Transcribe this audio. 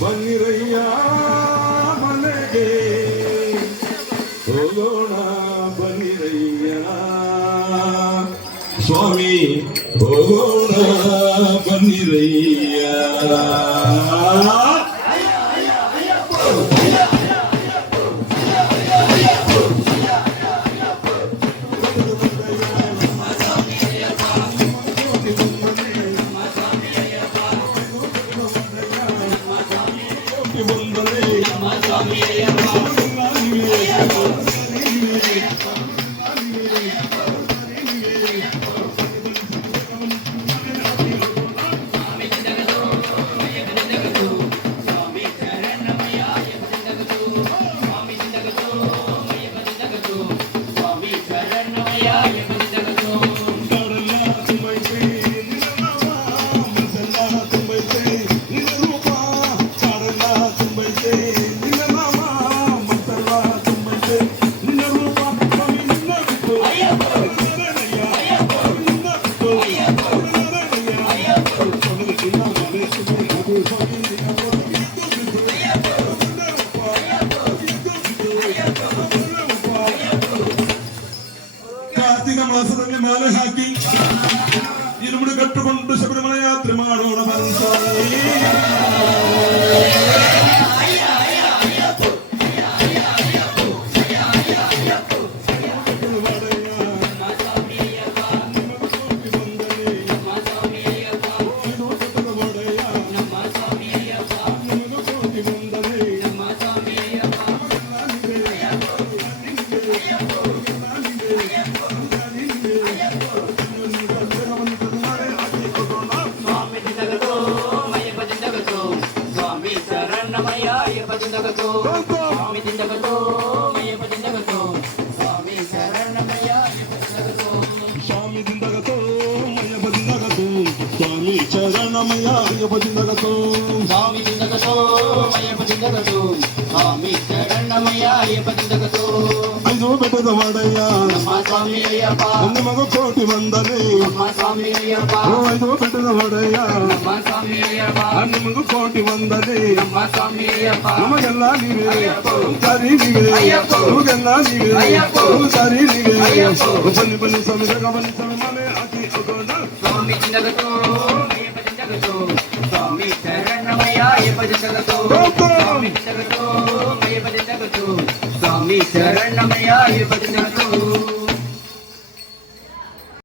ಬನ್ನಿರಯ್ಯ ಮನೆಗೆ ಹೋಗೋಣ ಬನ್ನಿರಯ್ಯ ಸ್ವಾಮಿ ಹೋಗೋಣ ಬನ್ನಿರಯ್ಯ ಕಾರ್ತಿಕ ಮಾಸದಲ್ಲಿ ಮಾಲೆ ಹಾಕಿ ಇರುಮುಡಿ ಕಟ್ಟುಕೊಂಡು ಶಬರಿಮಲೆ ಯಾತ್ರೆ ಮಾಡೋಣ ಬನ್ನಿ స్వామి శరణమయ్య అయ్యప్ప జిందగతో స్వామి జిందగతో అయ్యప్ప జిందగతో స్వామి శరణమయ్య అయ్యప్ప జిందగతో ఐదు ಬೆಟ್ಟದ ವಾಡಯ್ಯ ನಮ್ಮ ಸ್ವಾಮಿ ಅಯ್ಯಪ್ಪ ನಿಮಗ ಕೋಟಿ ವಂದನೆ ನಮ್ಮ ಸ್ವಾಮಿ ಅಯ್ಯಪ್ಪ ಐದು ಬೆಟ್ಟದ ವಾಡಯ್ಯ ನಮ್ಮ ಸ್ವಾಮಿ ಅಯ್ಯಪ್ಪ ನಿಮಗ ಕೋಟಿ ವಂದನೆ ನಮ್ಮ ಸ್ವಾಮಿ ಅಯ್ಯಪ್ಪ ನಮಗೆಲ್ಲ ನೀವೇ ಸರಿ ನೀವೇ ನಮಗೆಲ್ಲ ನೀವೇ ಸರಿ ನೀವೇ ಬನ್ನಿ ಬನ್ನಿ ಸ್ವಾಮಿ ಬನ್ನಿ ಸ್ವಾಮಿ ಮನೆ ಹಾಕಿ ಹೋಗೋಣ ಸ್ವಾಮಿ ಜಿಂದಗतो స్వామి శరణమయ్య అయ్యప్ప జిందగతో స్వామి జిందగతో అయ్యప్ప జిందగతో స్వామి శరణమయ్య అయ్యప్ప జిందగతో